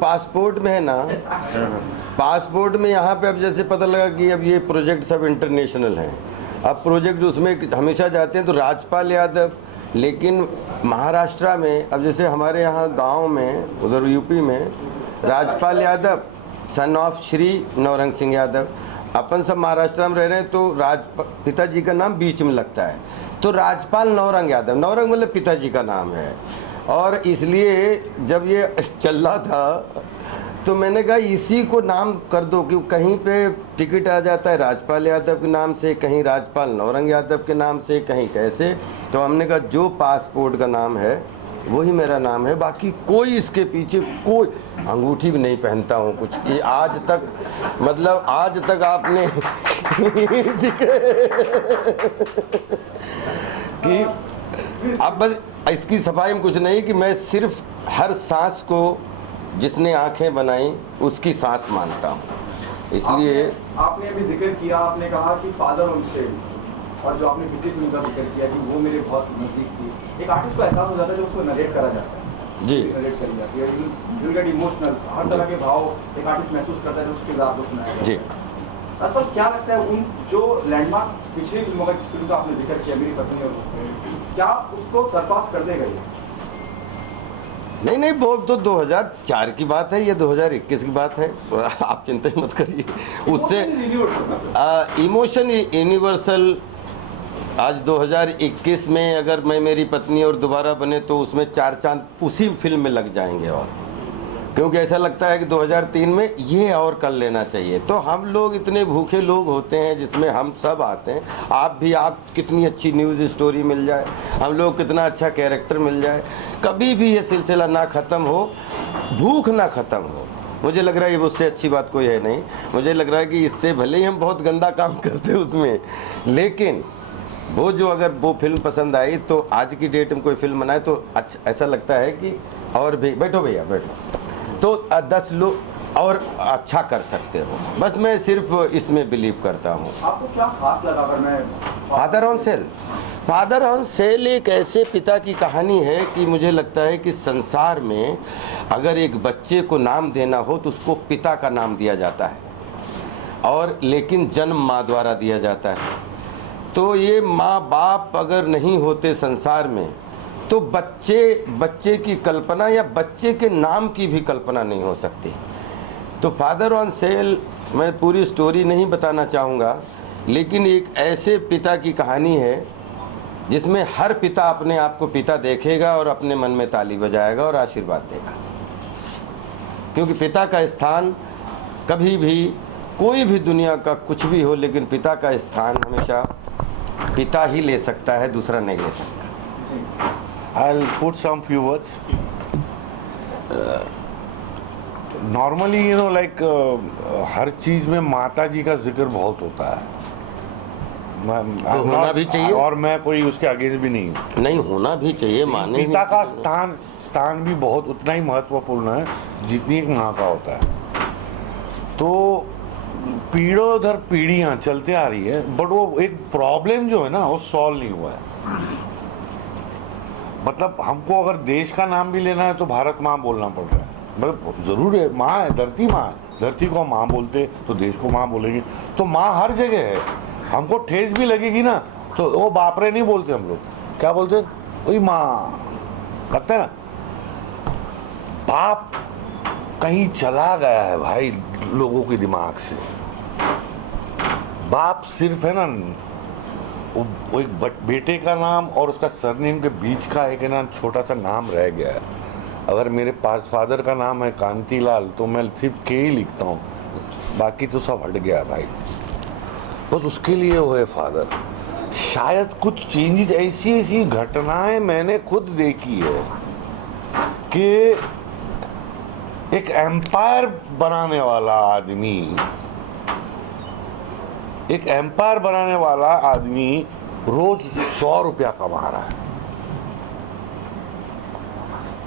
Passport में है ना, पासपोर्ट में यहाँ पे अब जैसे पता लगा कि अब ये प्रोजेक्ट सब इंटरनेशनल हैं, अब प्रोजेक्ट उसमें हमेशा जाते हैं तो राजपाल यादव, लेकिन महाराष्ट्र में अब जैसे हमारे यहाँ गांव में उधर यूपी में राजपाल यादव सन ऑफ श्री नवरंग सिंह यादव, अपन सब महाराष्ट्र में रह रहे हैं तो पिताजी का नाम बीच में लगता है, तो राजपाल नवरंग यादव, नवरंग मतलब पिताजी का नाम है। और इसलिए जब ये चल रहा था तो मैंने कहा इसी को नाम कर दो, कि कहीं पे टिकट आ जाता है राजपाल यादव के नाम से, कहीं राजपाल नवरंग यादव के नाम से, कहीं कैसे। तो हमने कहा जो पासपोर्ट का नाम है वही मेरा नाम है, बाकी कोई इसके पीछे कोई अंगूठी भी नहीं पहनता हूँ कुछ, ये आज तक, मतलब आज तक आपने कि अब बस इसकी सफाई में कुछ नहीं कि मैं सिर्फ हर सांस को जिसने आंखें बनाई उसकी सांस मानता हूँ, इसलिए आपने अभी जिक्र किया, आपने कहा कि फादर ऑन सेल, और जो आपने विजय फिल्म का जिक्र किया कि वो मेरे बहुत नजदीक थी। एक आर्टिस्ट को एहसास हो जाता है जब उसको नरेट करा जाता है, जी नरेट करी जाती है, यू गेट इमोशनल, हर तरह के भाव एक आर्टिस्ट महसूस करता है जब उसके किरदार को सुनाया जी। पर क्या लगता है उन जो लैंडमार्क पिछली फिल्मों का, जिस फिल्म का आपने जिक्र किया मेरी पत्नी और क्या उसको सरपास कर देगा ये? नहीं, वो तो 2004 की बात है, ये 2021 की बात है, आप चिंता ही मत करिए उससे। Emotion universal. आज 2021 में अगर मैं मेरी पत्नी और दोबारा बने तो उसमें 4 चांद उसी फिल्म में लग जाएंगे, और क्योंकि ऐसा लगता है कि 2003 में ये और कर लेना चाहिए। तो हम लोग इतने भूखे लोग होते हैं जिसमें हम सब आते हैं, आप भी, आप कितनी अच्छी न्यूज़ स्टोरी मिल जाए, हम लोग कितना अच्छा कैरेक्टर मिल जाए, कभी भी ये सिलसिला ना ख़त्म हो, भूख ना ख़त्म हो। मुझे लग रहा है ये उससे अच्छी बात कोई है नहीं। मुझे लग रहा है कि इससे भले ही हम बहुत गंदा काम करते हैं उसमें, लेकिन वो जो अगर वो फिल्म पसंद आई तो आज की डेट में कोई फिल्म बनाए तो अच्छा ऐसा लगता है कि और भी बैठो भैया बैठो, तो 10 लोग और अच्छा कर सकते हो। बस मैं सिर्फ इसमें बिलीव करता हूँ। आपको क्या खास लगा? अगर मैं father on cell, father on cell एक ऐसे पिता की कहानी है कि मुझे लगता है कि संसार में अगर एक बच्चे को नाम देना हो तो उसको पिता का नाम दिया जाता है, और लेकिन जन्म माँ द्वारा दिया जाता है। तो ये माँ बाप अगर नहीं होते संसार में तो बच्चे की कल्पना या बच्चे के नाम की भी कल्पना नहीं हो सकती। तो फादर ऑन सेल, मैं पूरी स्टोरी नहीं बताना चाहूँगा, लेकिन एक ऐसे पिता की कहानी है जिसमें हर पिता अपने आप को पिता देखेगा और अपने मन में ताली बजाएगा और आशीर्वाद देगा, क्योंकि पिता का स्थान कभी भी, कोई भी दुनिया का कुछ भी हो, लेकिन पिता का स्थान हमेशा पिता ही ले सकता है, दूसरा नहीं ले सकता। I'll put some few words. Normally, you know, like हर चीज में माता जी का जिक्र बहुत होता है, तो होना भी चाहिए, और मैं कोई उसके आगे भी नहीं हूँ। नहीं, होना भी चाहिए, माने पिता का स्थान भी बहुत उतना ही महत्वपूर्ण है जितनी एक माँ का होता है। तो पीढ़ों दर पीढ़ियाँ चलते आ रही है, बट वो एक प्रॉब्लम जो है ना वो सॉल्व नहीं हुआ है। मतलब हमको अगर देश का नाम भी लेना है तो भारत माँ बोलना पड़ रहा है। मतलब ज़रूर है, माँ है, धरती माँ है, धरती को माँ बोलते तो देश को माँ बोलेंगे। तो माँ हर जगह है, हमको ठेस भी लगेगी ना तो वो बाप रे नहीं बोलते, हम लोग क्या बोलते, वही माँ करते ना। बाप कहीं चला गया है भाई लोगों के दिमाग से। बाप सिर्फ है ना वो एक बेटे का नाम और उसका सरनेम के बीच का एक है ना छोटा सा नाम रह गया है। अगर मेरे पास फादर का नाम है कांतीलाल तो मैं सिर्फ के ही लिखता हूँ, बाकी तो सब हट गया भाई। बस उसके लिए वो है फादर। शायद कुछ चेंजेस, ऐसी घटनाएं मैंने खुद देखी है कि एक एम्पायर बनाने वाला आदमी, रोज 100 रुपया कमा रहा है,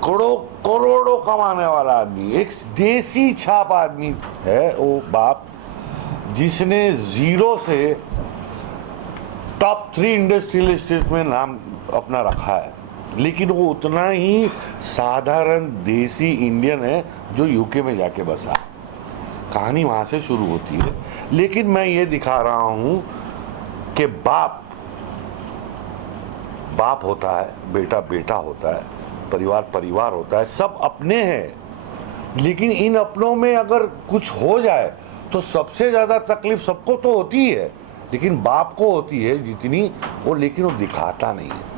करोड़ों कमाने वाला आदमी, एक देसी छाप आदमी है वो बाप, जिसने जीरो से टॉप 3 इंडस्ट्रियल स्टेट में नाम अपना रखा है। लेकिन वो उतना ही साधारण देसी इंडियन है जो यूके में जाके बसा। कहानी वहाँ से शुरू होती है। लेकिन मैं ये दिखा रहा हूँ कि बाप बाप होता है, बेटा बेटा होता है, परिवार परिवार होता है, सब अपने हैं। लेकिन इन अपनों में अगर कुछ हो जाए तो सबसे ज़्यादा तकलीफ सबको तो होती है, लेकिन बाप को होती है जितनी वो, लेकिन वो दिखाता नहीं है।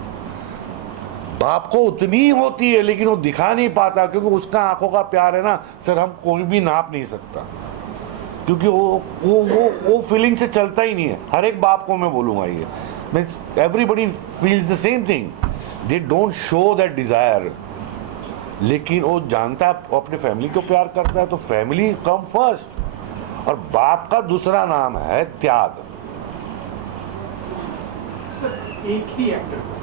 बाप को उतनी होती है लेकिन वो दिखा नहीं पाता, क्योंकि उसका आंखों का प्यार है ना सर, हम कोई भी नाप नहीं सकता, क्योंकि वो फीलिंग से चलता ही नहीं है। हर एक बाप को मैं बोलूँगा ये, means everybody feels the same thing, they don't show that desire. लेकिन वो जानता है वो अपनी फैमिली को प्यार करता है, तो फैमिली कम फर्स्ट। और बाप का दूसरा नाम है त्याग। सर, एक ही एक्टर को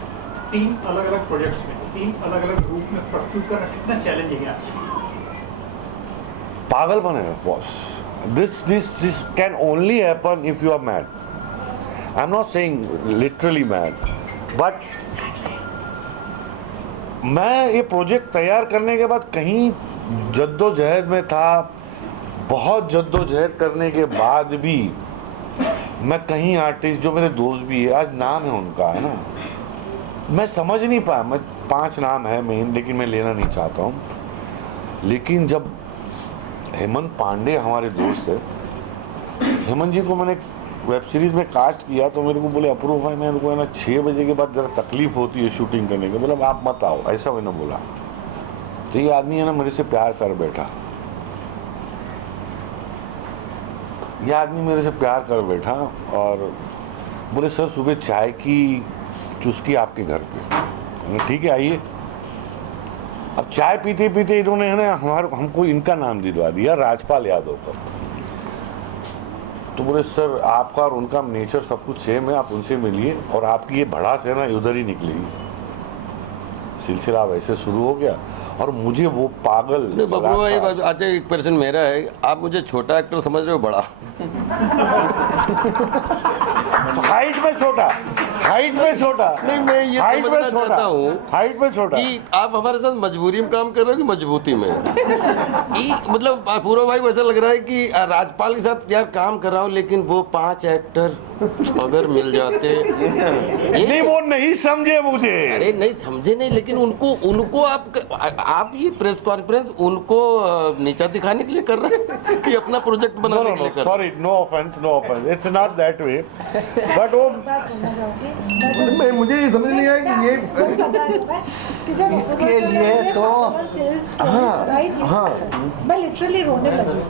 3 अलग-अलग प्रोजेक्ट्स में 3 अलग-अलग रूप में प्रस्तुत करना कितना चैलेंजिंग है आपके लिए? पागलपन है boss. This can only happen if you are mad. I'm not saying literally mad, but मैं ये प्रोजेक्ट तैयार करने के बाद कहीं जद्दोजहद में था, बहुत जद्दोजहद करने के बाद भी मैं कहीं आर्टिस्ट जो मेरे दोस्त भी है, आज नाम है उनका, है ना, मैं समझ नहीं पाया। मैं 5 नाम है मेन, लेकिन मैं लेना नहीं चाहता हूँ। लेकिन जब हेमंत पांडे हमारे दोस्त है, हेमंत जी को मैंने एक वेब सीरीज़ में कास्ट किया तो मेरे को बोले अप्रूव भाई, मेरे को है ना 6 बजे के बाद ज़रा तकलीफ़ होती है शूटिंग करने की, बोला आप मत आओ, ऐसा मैंने बोला। तो ये आदमी है ना मेरे से प्यार कर बैठा, ये आदमी मेरे से प्यार कर बैठा और बोले सर सुबह चाय की चुस्की आपके घर पे। ठीक है आइए। अब चाय पीते पीते इन्होंने है ना हमको इनका नाम दिलवा दिया, राजपाल यादव का। तो बोले सर आपका और उनका नेचर सब कुछ सेम है, आप उनसे मिलिए और आपकी ये भड़ास है ना उधर ही निकलेगी। सिलसिला वैसे शुरू हो गया और मुझे वो पागल बबलू भाई, अच्छा एक पर्सन मेरा है, आप मुझे छोटा एक्टर समझ रहे हो बड़ा? हाइट में छोटा, हाइट में छोटा नहीं, मैं ये हाइट में समझना छोटा चाहता हूँ हाइट में छोटा कि आप हमारे साथ मजबूरी में काम कर रहे हो कि मजबूती में? मतलब पूरा भाई को ऐसा लग रहा है कि राजपाल के साथ यार काम कर रहा हूँ, लेकिन वो 5 एक्टर अगर मिल जाते। नहीं वो नहीं समझे मुझे। अरे नहीं समझे नहीं, लेकिन उनको आप ये प्रेस कॉन्फ्रेंस उनको नीचा दिखाने के लिए कर रहे हैं कि अपना प्रोजेक्ट बनाने के लिए कर रहे हैं? Sorry, no offence, it's not that way, but वो मुझे ये समझ नहीं आया कि ये इसके लिए तो मैं लिटरली रोने लगी।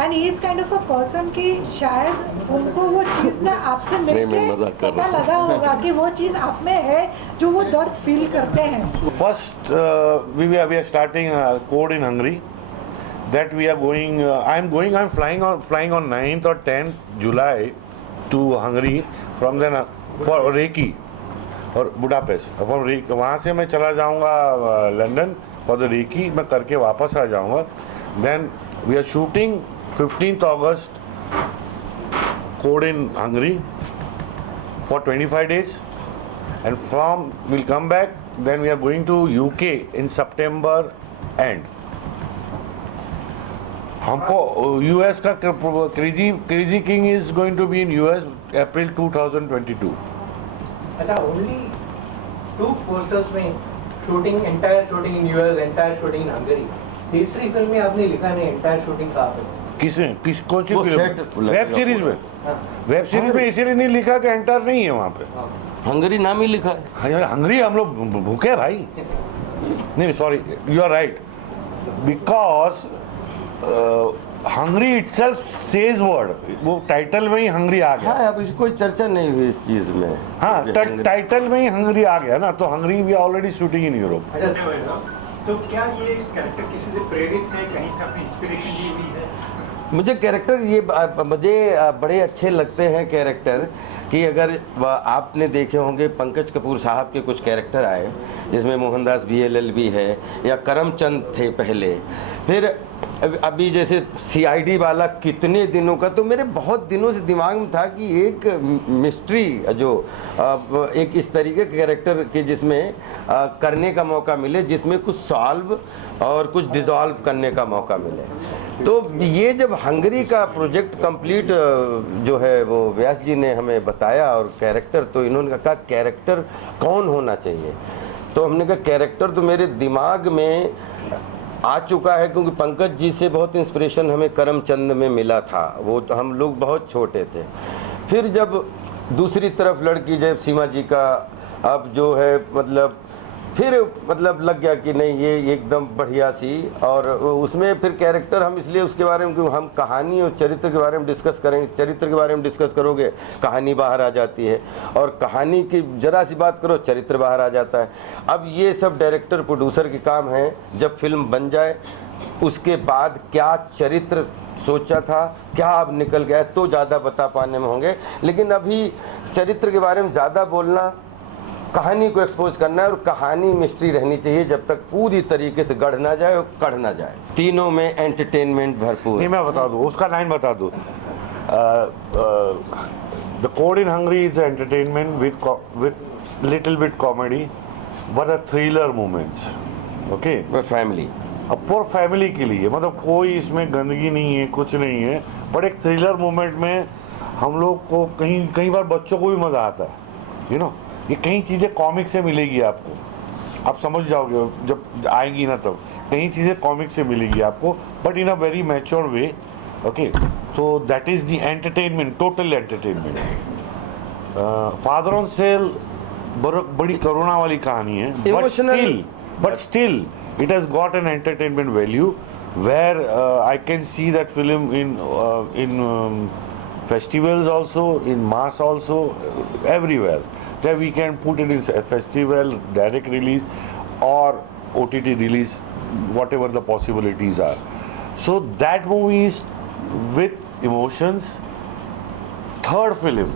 And he is kind of a person कि शायद उनको वो चीज़ ना आपसे मिलके पता लगा होगा कि वो चीज़ आप में है जो वो दर्द फील करते हैं। First we are starting code in Hungary that we are going I'm flying on 9th or 10th July to Hungary from then for Reiki और बुडापेस्ट। वहाँ से मैं चला जाऊँगा लंदन फॉर द रेकी, मैं करके वापस आ जाऊँगा। Then we are shooting 15th August code in Hungary for 25 days and from we'll come back, then we are going to UK in September end। हमको US का crazy king is going to be in US April 2022। अच्छा, only 2 posters में shooting, entire shooting in US, entire shooting in Hungary. तीसरी film में आपने लिखा नहीं एंटायर शूटिंग कहाँ पे? कौन सी वेब सीरीज में? वेब सीरीज में इसीलिए नहीं लिखा कि एंटायर नहीं है वहाँ पे, हंगरी नाम ही लिखा है। यार हंगरी हम लोग भूखे भाई। नहीं sorry, you are right, because Hungary itself says word, वो टाइटल में ही हंगरी आ गया। हाँ, अब इसको कोई चर्चा नहीं हुई इस चीज में। हाँ, टाइटल में ही हंगरी आ गया ना, तो Hungary we already shooting in Europe. तो क्या ये कैरेक्टर किसी से प्रेरित है, कहीं से आपने इंस्पिरेशन ली हुई है? मुझे कैरेक्टर ये मुझे बड़े अच्छे लगते हैं कैरेक्टर कि अगर आपने देखे होंगे पंकज कपूर साहब के कुछ कैरेक्टर आए जिसमें मोहनदास VLL भी है या करमचंद थे पहले, फिर अभी जैसे CID वाला कितने दिनों का, तो मेरे बहुत दिनों से दिमाग में था कि एक मिस्ट्री जो एक इस तरीके के कैरेक्टर के जिसमें करने का मौका मिले, जिसमें कुछ सॉल्व और कुछ डिसॉल्व करने का मौका मिले। तो ये जब हंगरी का प्रोजेक्ट कंप्लीट जो है वो व्यास जी ने हमें बताया और कैरेक्टर, तो इन्होंने कहा कैरेक्टर कौन होना चाहिए, तो हमने कहा कैरेक्टर तो मेरे दिमाग में आ चुका है, क्योंकि पंकज जी से बहुत इंस्पिरेशन हमें करमचंद में मिला था, वो तो हम लोग बहुत छोटे थे। फिर जब दूसरी तरफ लड़की जब सीमा जी का अब जो है मतलब लग गया कि नहीं ये एकदम बढ़िया सी, और उसमें फिर कैरेक्टर हम इसलिए उसके बारे में, क्योंकि हम कहानी और चरित्र के बारे में डिस्कस करेंगे, चरित्र के बारे में डिस्कस करोगे कहानी बाहर आ जाती है, और कहानी की जरा सी बात करो चरित्र बाहर आ जाता है। अब ये सब डायरेक्टर प्रोड्यूसर के काम है, जब फिल्म बन जाए उसके बाद क्या चरित्र सोचा था, क्या अब निकल गया तो ज़्यादा बता पाने में होंगे, लेकिन अभी चरित्र के बारे में ज़्यादा बोलना, कहानी को एक्सपोज करना है, और कहानी मिस्ट्री रहनी चाहिए जब तक पूरी तरीके से गढ़ ना जाए और कढ़ ना जाए। तीनों में एंटरटेनमेंट भरपूर। नहीं, मैं बता दूँ, उसका लाइन बता दूँ। The code in Hungary is entertainment with little bit comedy but a thriller moments, okay, family, अब पूरा फैमिली के लिए, मतलब कोई इसमें गंदगी नहीं है, कुछ नहीं है, बट एक थ्रिलर मोमेंट में हम लोग को कई बार बच्चों को भी मज़ा आता है, यू नो। ये कई चीज़ें कॉमिक से मिलेगी आपको, आप समझ जाओगे जब आएंगी ना, तब कई चीज़ें कॉमिक से मिलेगी आपको, but in a very mature way, okay. तो that is the entertainment, total entertainment. Father on sale बड़ी करुणा वाली कहानी है, but still it has got an entertainment value where I can see that film in festivals also, in mass also, everywhere, that we can put it in a festival, direct release or OTT release, whatever the possibilities are. So that movie is with emotions. Third film,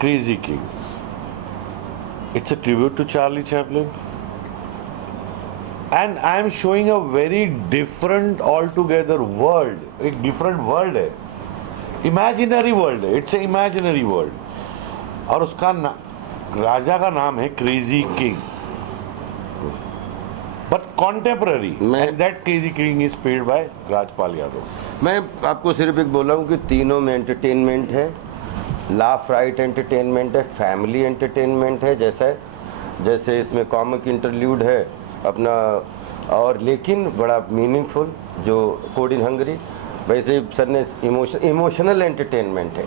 Crazy King, it's a tribute to Charlie Chaplin. And I am showing a very different altogether world, एक different world है, imaginary world है, it's a imaginary world, और उसका राजा का नाम है crazy king, but contemporary, and that Crazy King is played by Rajpal Yadav. मैं आपको सिर्फ एक बोला हूँ कि तीनों में एंटरटेनमेंट है, लाफ राइट एंटरटेनमेंट है, फैमिली एंटरटेनमेंट है, जैसे इसमें कॉमिक इंटरल्यूड है अपना, और लेकिन बड़ा मीनिंगफुल जो कोड इन हंगरी, वैसे सर ने इमोशनल एंटरटेनमेंट है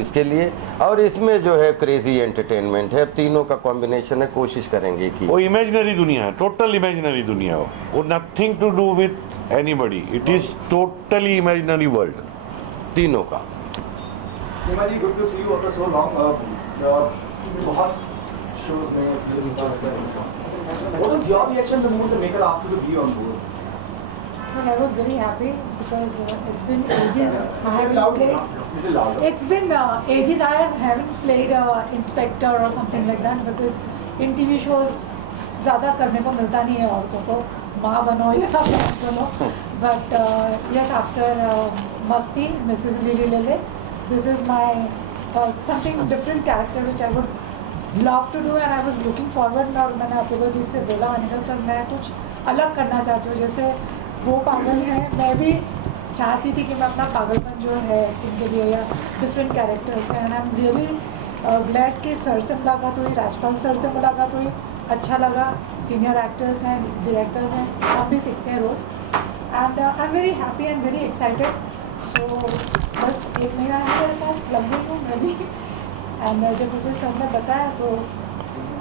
इसके लिए, और इसमें जो है क्रेजी एंटरटेनमेंट है। तीनों का कॉम्बिनेशन है, कोशिश करेंगे कि वो इमेजिनरी दुनिया है, टोटल इमेजिनरी दुनिया हो, वो nothing to do with anybody, it is totally imaginary world तीनों का। Seema ji, good to see you after so long. बहुत शोज में what was your reaction the moment the maker asked you to be on board? Well, I was very happy because it's been ages I haven't played. It's been ages I haven't played inspector or something like that, because in TV shows ज़्यादा करने को मिलता नहीं है औरतों को, माँ बनो या बाप बनो। But yes, after Masti, Mrs. Lily Lele, this is my something different character which I would love to do, and I was looking forward। और मैंने अपोलो जी से बोला, मैंने कहा सर मैं कुछ अलग करना चाहती हूँ, जैसे वो पागल है, मैं भी चाहती थी कि मैं अपना पागलपन जो है इनके लिए या डिफरेंट कैरेक्टर्स हैं, and I am really glad कि सर से मुलाकात हुई, राजपाल सर से मुलाकात हुई, अच्छा लगा। सीनियर एक्टर्स हैं, डायरेक्टर्स हैं, हम भी सीखते हैं रोज़, and I am very happy and very excited. So बस 1 महीना है मेरे पास, लग गई हूँ मैं भी, एंड जब मुझे सर ने बताया तो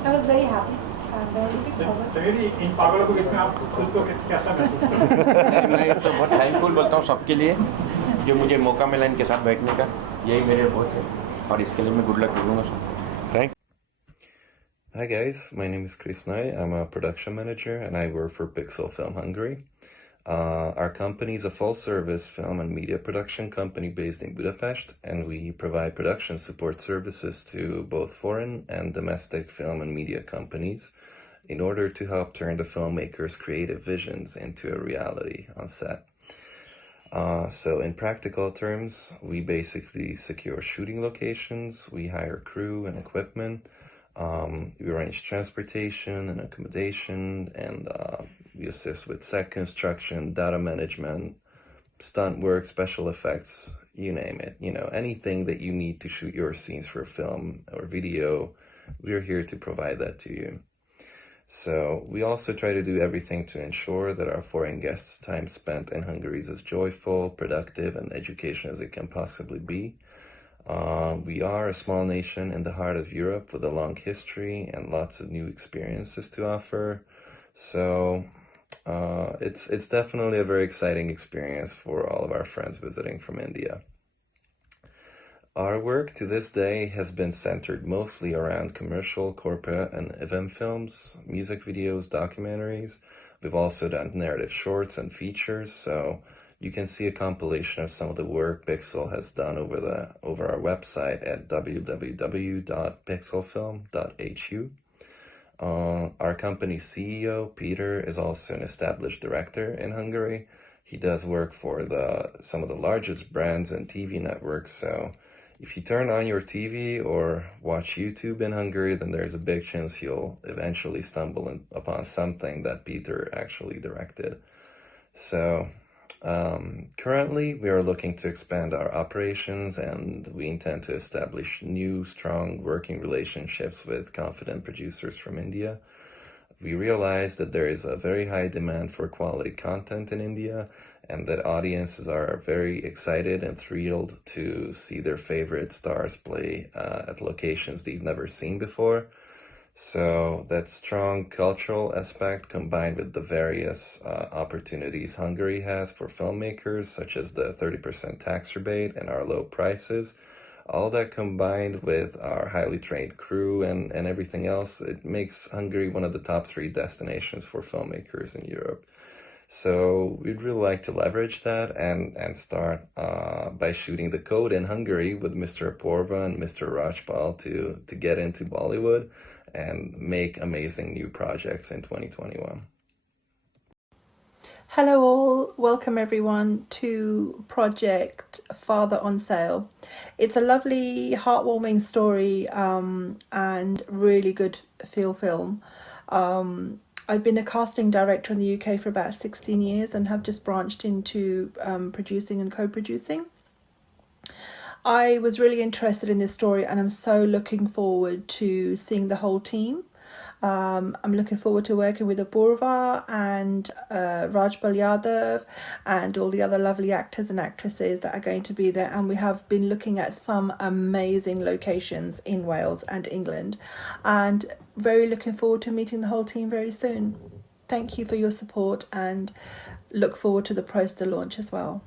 I was very happy and so very इन पागलों को देखकर आप खुद को कैसा महसूस करते हैं? मैं तो बहुत थैंकफुल बोलता हूँ सबके लिए जो मुझे मौका मिला इनके साथ बैठने का, यही मेरे बहुत है, और इसके लिए मैं गुड लक दूंगा सब। Thank. Hi guys, my name is Chris Nye. I'm a production manager and I work for Pixel Film Hungary. Our company is a full-service film and media production company based in Budapest, and we provide production support services to both foreign and domestic film and media companies in order to help turn the filmmakers' creative visions into a reality on set. So in practical terms, we basically secure shooting locations, we hire crew and equipment, we arrange transportation and accommodation, and we assist with set construction, data management, stunt work, special effects, you name it. You know, anything that you need to shoot your scenes for film or video, we're here to provide that to you. So we also try to do everything to ensure that our foreign guests' time spent in Hungary is as joyful, productive, and educational as it can possibly be. We are a small nation in the heart of Europe with a long history and lots of new experiences to offer. So it's definitely a very exciting experience for all of our friends visiting from India. Our work to this day has been centered mostly around commercial, corporate, and event films, music videos, documentaries. We've also done narrative shorts and features, so you can see a compilation of some of the work Pixel has done over our website at www.pixelfilm.hu. Our company's CEO, Peter, is also an established director in Hungary. He does work for some of the largest brands and TV networks, so if you turn on your TV or watch YouTube in Hungary, then there's a big chance you'll eventually stumble upon something that Peter actually directed. So currently we are looking to expand our operations, and we intend to establish new, strong working relationships with confident producers from India. We realize that there is a very high demand for quality content in India, and that audiences are very excited and thrilled to see their favorite stars play at locations they've never seen before. So that strong cultural aspect, combined with the various opportunities Hungary has for filmmakers, such as the 30% tax rebate and our low prices, all that combined with our highly trained crew and everything else, it makes Hungary one of the top 3 destinations for filmmakers in Europe. So we'd really like to leverage that and start by shooting The Code in Hungary with Mr. Apoorva and Mr. Rajpal to get into Bollywood and make amazing new projects in 2021. Hello all, welcome everyone to Project Father on Sale. It's a lovely, heartwarming story and really good feel film. I've been a casting director in the UK for about 16 years and have just branched into producing and co-producing. I was really interested in this story and I'm so looking forward to seeing the whole team. I'm looking forward to working with Apoorva and Rajpal Yadav and all the other lovely actors and actresses that are going to be there, and we have been looking at some amazing locations in Wales and England, and very looking forward to meeting the whole team very soon. Thank you for your support and look forward to the poster launch as well.